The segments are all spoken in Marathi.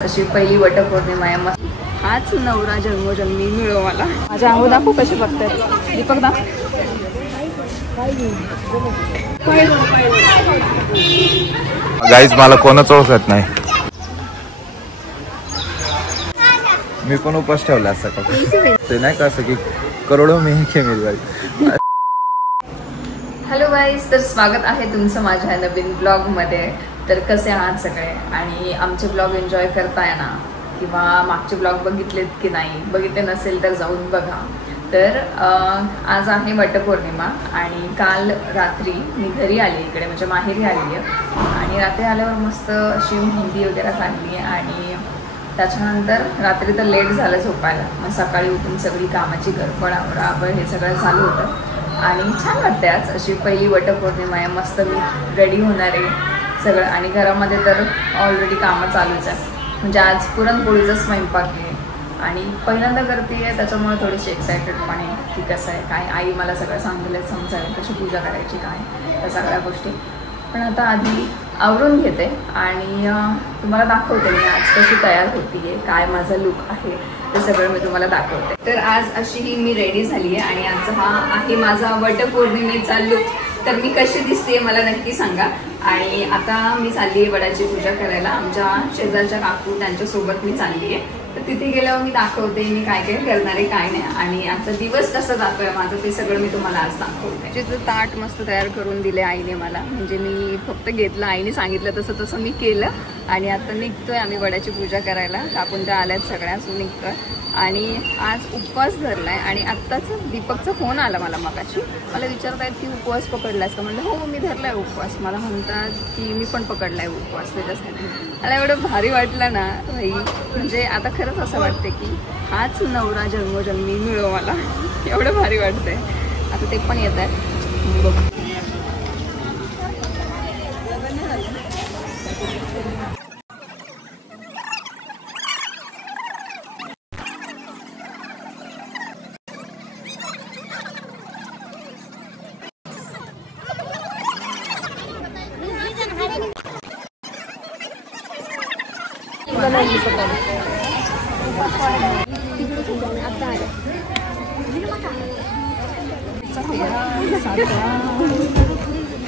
अशी पहिली वटपौर्णिमा आहे मस्त. हाच नवरा जन्मोजन्मी मिळो मला. माझ्या अंगो दाखवू कसे बघतायत. दीपक दाखव. गाईज मला कोणच ओळखत नाही. मी पण उपास ठेवला असं का ते नाही का असं की करोडो मी खेळ. हॅलो गाईज, तर स्वागत आहे तुमचं माझ्या नवीन ब्लॉगमध्ये. तर कसे आहात सगळे आणि आमचे ब्लॉग एन्जॉय करताय ना, किंवा मागचे ब्लॉग बघितलेत की नाही, बघितले नसेल तर जाऊन बघा. तर आज आहे वटपौर्णिमा आणि काल रात्री मी घरी आली, इकडे म्हणजे माहेरी आली आहे. आणि रात्री आल्यावर मस्त अशी मेहंदी वगैरे काढली आणि त्याच्यानंतर रात्री तर लेट झालं झोपायला. मग सकाळी उठून सगळी कामाची गडबड आवरावर हे सगळं चालू होतं आणि छान वाटते. आज अशी पहिली वटपौर्णिमा आहे. मस्त मी रेडी होणार आहे सगळं आणि घरामध्ये तर ऑलरेडी कामं चालूच आहे. म्हणजे आज पुरणपोळीचा स्वयंपाक आहे आणि पहिल्यांदा करते आहे, त्याच्यामुळे थोडीशी एक्सायटेड पण आहे की कसं आहे काय. आई मला सगळं सांगितलं, समजायला कशी पूजा करायची काय त्या सगळ्या गोष्टी. पण आता आधी आवरून घेते आणि तुम्हाला दाखवते मी आज कशी तयार होती आहे, काय माझा लुक आहे ते सगळं मी तुम्हाला दाखवते. तर आज अशी ही मी रेडी झाली आहे आणि आज हा आहे माझा वटपौर्णिमेचा लुक. तर मी कशी दिसते मला नक्की सांगा. आणि आता मी चालली आहे वडाची पूजा करायला. आमच्या शेजारच्या काकू त्यांच्यासोबत मी चालली आहे. तर तिथे गेल्यावर मी दाखवते मी काय काय करणार आहे काय नाही आणि आजचा दिवस कसा जातोय माझं ते सगळं मी तुम्हाला आज दाखवते. त्याचं ताट मस्त तयार करून दिले आईने मला. म्हणजे मी फक्त घेतलं, आईने सांगितलं तसं तसं मी केलं आणि आता निघतोय आम्ही वडाची पूजा करायला. काकून त्या आल्यात सगळ्याच निघतोय आणि आज उपवास धरलाय. आणि आत्ताच दीपकचा फोन आला मला मगाशी. मला विचारतायत की उपवास पकडलास का. म्हणलं हो मी धरलाय उपवास. मला म्हणतात की मी पण पकडलाय उपवास त्याच्यासाठी. मला एवढं भारी वाटलं ना भाई. म्हणजे आता खरंच असं वाटतं की हाच नवरा जन्मोजन्मी मिळो मला. एवढं भारी वाटतंय. आता ते पण येत आहे बघ.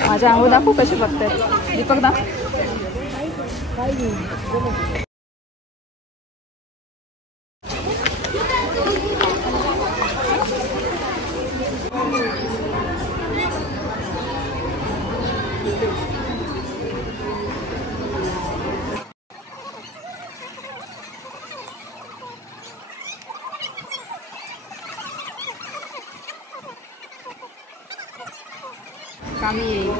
माझ्या अंगो दाखवू कसे बघतायत. दीपक दाखव. कामी येईल.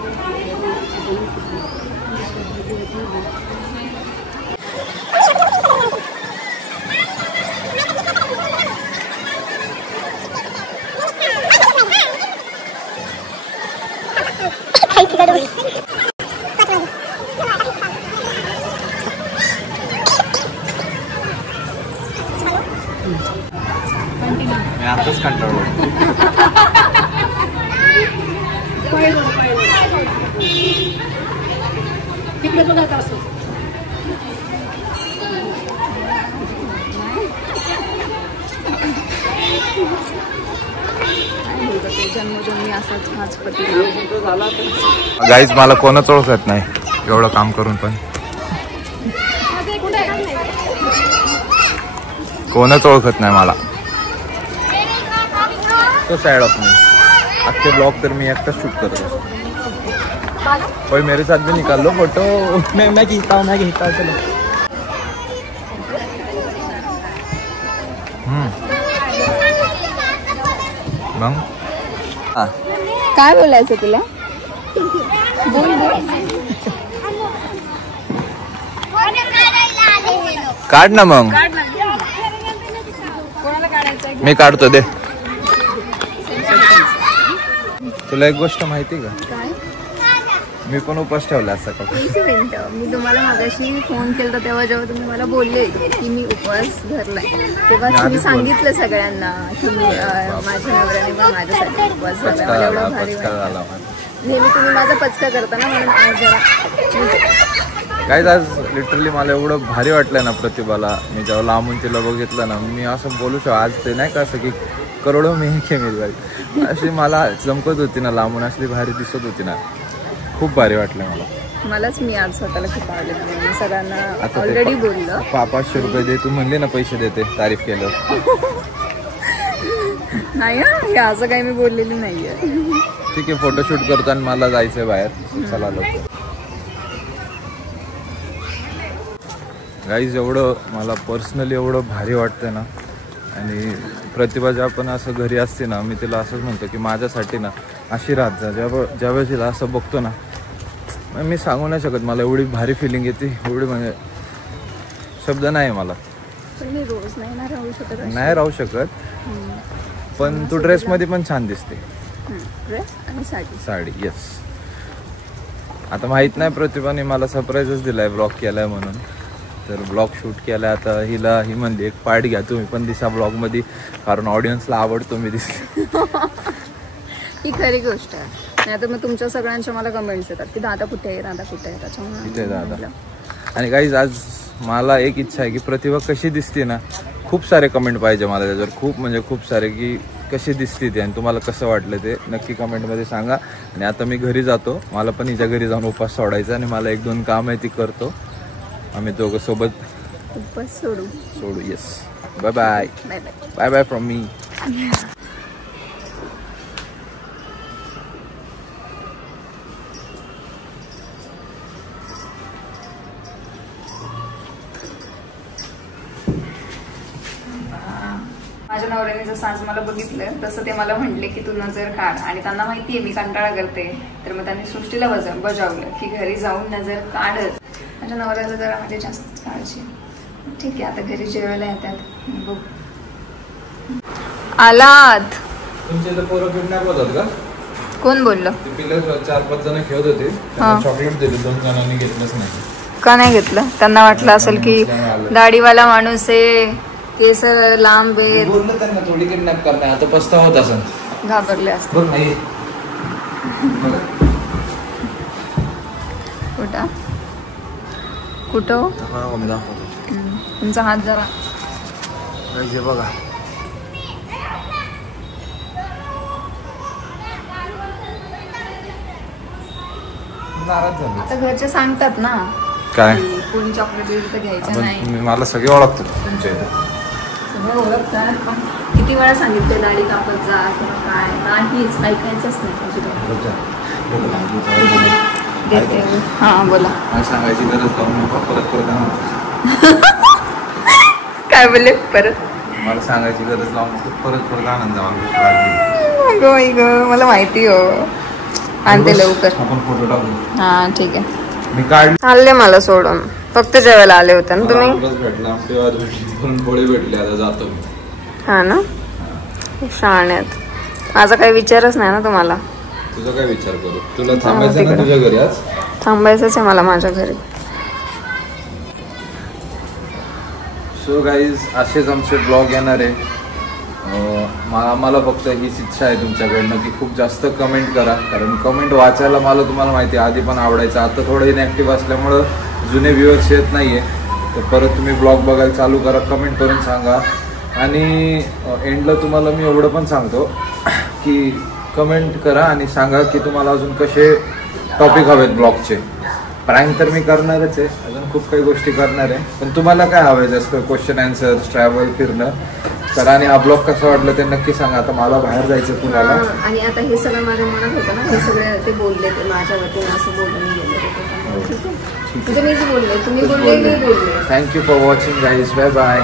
मी आताच कंटाळलो. तिकडे बघा असं जन्मोजन्मी असाच हाच पती. गाईज मला कोणच ओळखत नाही एवढं काम करून पण. कोणच ओळखत नाही मला. तो साइड ऑफ मी अख्खे ब्लॉग तर मी एकटाच शूट करत असतो. कोई मेरे साथ भी निकाल लो फोटो. मैं खींचता हूँ चलो. मग काय बोलायचं तुला. बोल बोल. काढ ना मग. मी काढतो दे. तुला एक गोष्ट माहिती का. मी पण उपास ठेवला असं का. एक मिनिट, मी तुम्हाला मागाशी फोन केला तेव्हा जेव्हा तुम्ही मला बोलले की मी उपवास धरलाय तेव्हा तुम्ही सांगितलं सगळ्यांना की माझ्या नवऱ्याने पण माझ्यासाठी उपवास धरला. मला एवढं भारी वाटलं. नेहमी तुम्ही माझा पचका करता ना, म्हणून आज जरा गाईज आज लिटरली मला एवढं भारी वाटलं ना प्रतिभाला. मी जेव्हा लांबून तिला बघितलं ना, मी असं बोलू शकतो आज ते नाही का असं की करोडो मी मेरी बाई अशी मला चमकत होती ना, लांबून असली भारी दिसत होती ना, खूप भारी वाटलं मला. मलाच मी आज स्वतःला खूप आवडलं. मी सगळ्यांना ऑलरेडी बोललं. 500 रुपये दे तू म्हणले ना, पैसे देते तारीफ केलं. नाही हे असं काही मी बोललेली नाहीये. ठीक आहे, फोटोशूट करतो आणि मला जायचंय बाहेर. चला लोक. गाईज एवढं मला पर्सनली एवढं भारी वाटतं ना. आणि प्रतिभा जेव्हा पण असं घरी असते ना, मी तिला असंच म्हणतो की माझ्यासाठी ना अशी राहत जा. ज्यावेळेस तिला असं बघतो ना, मी सांगू नाही शकत, मला एवढी भारी फिलिंग येते, एवढी म्हणजे शब्द नाही मला. मी रोज नाही राहू शकत, पण तू ड्रेसमध्ये पण छान दिसते. ड्रेस आणि साडी येस. आता माहीत नाही प्रतिभाने मला सरप्राईजच दिलाय ब्लॉग केलाय म्हणून. तर ब्लॉग शूट केलाय. आता ही म्हणली एक पार्ट घ्या तुम्ही पण दिसा ब्लॉगमध्ये, कारण ऑडियन्सला आवडतो मी दिसले. ही खरी गोष्ट आहे. नाही तर मग तुमच्या सगळ्यांच्या मला कमेंट्स येतात की दादा कुठे आहे, दादा कुठे आहे. त्याच्यामुळे दादा. आणि गाईज आज मला एक इच्छा आहे की प्रतिभा कशी दिसते ना, खूप सारे कमेंट पाहिजे मला त्याच्यावर, खूप म्हणजे खूप सारे, की कशी दिसते ते आणि तुम्हाला कसं वाटलं ते नक्की कमेंटमध्ये सांगा. आणि आता मी घरी जातो, मला पण हिच्या घरी जाऊन उपास सोडायचा आणि मला 1-2 काम आहे ती करतो. आम्ही दोघं सोबत उपास सोडू. Yes. Bye bye. Bye bye from me. माझ्या नवऱ्याने जसं आज मला बघितलं तसं ते मला म्हणले की तू नजर काढ. आणि त्यांना माहितीये मी कंटाळा करते, तर मग त्यांनी सृष्टीला बजावलं की घरी जाऊन नजर काढत. माझ्या नवऱ्याला जरा म्हणजे जास्तच काळजी. ठीक आहे, आता घरी जेवायला येतात. बघ आलात. तुमचे तर पोरं किडनॅप होतात का? कोण बोललं? ते पिल्ले 4-5 जण खेळत होते, चॉकलेट दिले, 2 जणांनी घेतलंच नाही. का नाही घेतलं? त्यांना वाटलं असेल की दाढीवाला माणूस आहे, केस लांब आहे. बोललं त्यांना थोडी किडनॅप करणार. आता पस्तावा होत असेल, घाबरले असते. कुठं तुमचा हात जरा बघा. आता घरचे सांगतात ना काय कोणी चॉकलेट दिली तर घ्यायचं नाही. मला सगळे ओळखतात तुमच्या इथे, सगळं ओळखतात. पण किती वेळा सांगितलं दाढी कापत जा किंवा काय, नाहीच ऐकायचंच नाही. हा बोला. सांगायची गरज परत काय बोलले? परत मला सांगायची गरज लावून परत आनंद मला माहिती हो. आणते लवकर. आपण फोटो टाकू. हा ठीक आहे. मी काढले. आले मला सोडून, फक्त जेवायला आले होते ना तुम्ही? भेटला पोळी भेटली. आता जातो मी. हा ना, शाळेत माझा काही विचारच नाही ना तुम्हाला. तुझा काय विचार करू? तुला थांबायचं ना तुझ्या घरी? आज थांबायचंच आहे मला माझ्या घरी. सो गाईज असेच आमचे ब्लॉग येणार आहे. मला फक्त हीच इच्छा आहे तुमच्याकडनं की खूप जास्त कमेंट करा, कारण कमेंट वाचायला मला तुम्हाला माहिती आहे आधी पण आवडायचं. आता थोडं इनॅक्टिव्ह असल्यामुळं जुने व्ह्यूअर्स येत नाही आहे. तर परत तुम्ही ब्लॉग बघायला चालू करा, कमेंट करून सांगा. आणि एंडला तुम्हाला मी एवढं पण सांगतो की कमेंट करा आणि सांगा की तुम्हाला अजून कसे टॉपिक हवेत ब्लॉगचे. प्रँक तर मी करणारच आहे, अजून खूप काही गोष्टी करणार आहे. पण तुम्हाला काय हवं आहे? जसं क्वेश्चन आन्सर, ट्रॅव्हल, फिरणं करा. आणि हा ब्लॉग कसा वाटलं ते नक्की सांगा. आता मला बाहेर जायचं पुण्याला. आणि आता हे सगळं माझ्या मनात होतं ना, हे सगळे ते बोलले ते माझ्या वतीने असं बोलून गेले. ठीक आहे, मीच बोलले, तुम्ही बोलले, मी बोलले. Thank you for watching guys. Bye bye.